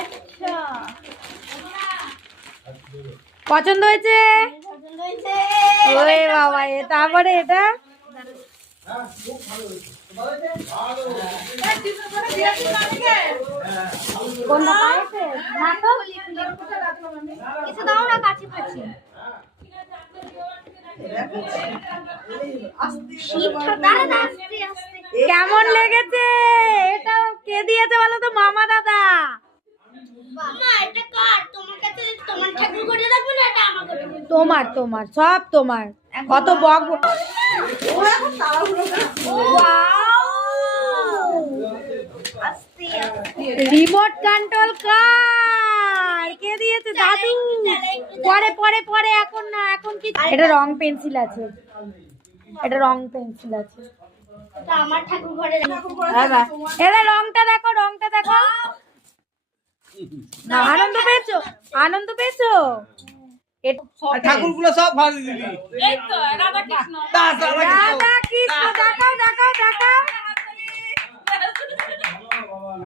আচ্ছা পছন্দ হয়েছে? ওরে বাবা, তারপরে এটা কিছু দাও না, কাছে পাচ্ছি কেমন লেগেছে? এটা কে দিয়েছে বলো তো? মামা দাদা। তোমার তোমার সব তোমার। কত বক রিমোট কন্ট্রোল কার কে দিয়েছে? দাদু। পরে পরে পরে, এখন না, এখন কি? এটা রং পেন্সিল আছে, এটা রং পেন্সিল আছে। আমার ঠাকুর ঘরে এরা রংটা দেখো, রংটা দেখো। আনন্দ পেয়েছো? আনন্দ পেয়েছো? ঠাকুরগুলো সব ভালো দিবি। রাধা কৃষ্ণ দেখো।